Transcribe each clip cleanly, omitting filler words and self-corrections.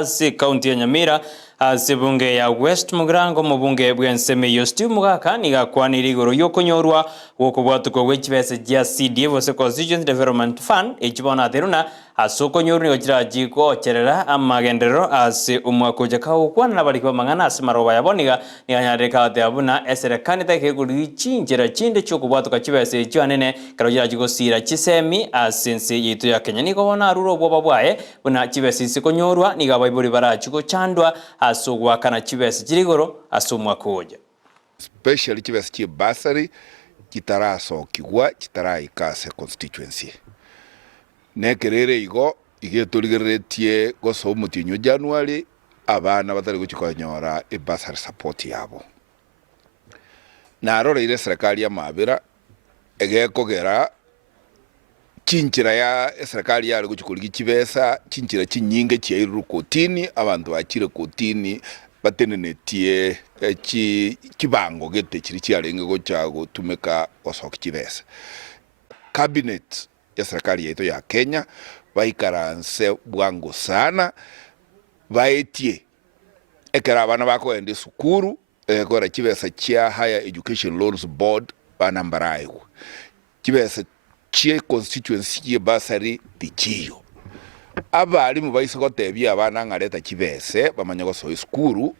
Gusii County ya Nyamira bunge ya West Mugirango mubunge bw'enseme Steve Mogaka nigakwanira igoro yokonyorwa gukubwatuko gw'ekibese gya CDF Constituency Development Fund ekibona teruna asokonyorwa nikira jiko kerera amagendero umwakoja kawo kwana nabali bamangana maroba yaboniga niganyareka ate abuna serikali takeguri chinjira chinde cyokubwatuka kibese cyanene karogira jigosira kisemi sense yitu ya Kenya nikobona aruro bwoba bwaye buna kibese sikonyorwa nigabaiburi barachiko chandwa asogwa kana kibese kirigoro asomwa koja especially kibese ki bursary kitaraso kigwa kitaraikase constituency nekerere igo igeturigeretie goso mutinyo January abana batari gukikonyora bursary support yabo naroreire serikali ya mabira egekogera chinchira ya serikali yari guchikuriga kibesa chinchira chinyinge cyairu kotini abantu bakire kotini batenenetie kibango gete kiri cyarenge go cyago tumeka wasoka kibesa. Cabinet ya serikali yetu ya Kenya baikaranse bwango sana baetie ekera abana bako ende sukuru ekora kibesa kya Higher Education Loans Board banambarayo kibesa chie constituency ye bursary tichiyo abali mubaise gotebya abana ngareta kibese bamanya goso skuru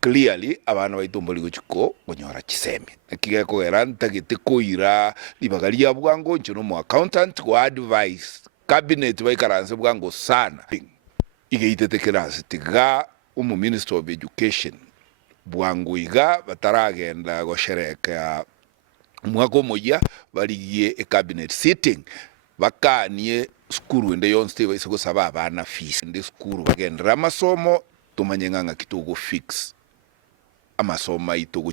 clearly abana baitumboli gochiko gonyora kisemi ekige ko eranta gite koira libagali ya bwango nchono mu accountant go advice cabinet baikaranse bwango sana ige itetekerase tiga minister of education bwango iga bataragenda go shereka mwako moja baligie cabinet sitting bakanie skuru ende yonste baise gusaba abana fees ende skuru bagendera amasomo tumanyenganga kitugo fix amasomo itugo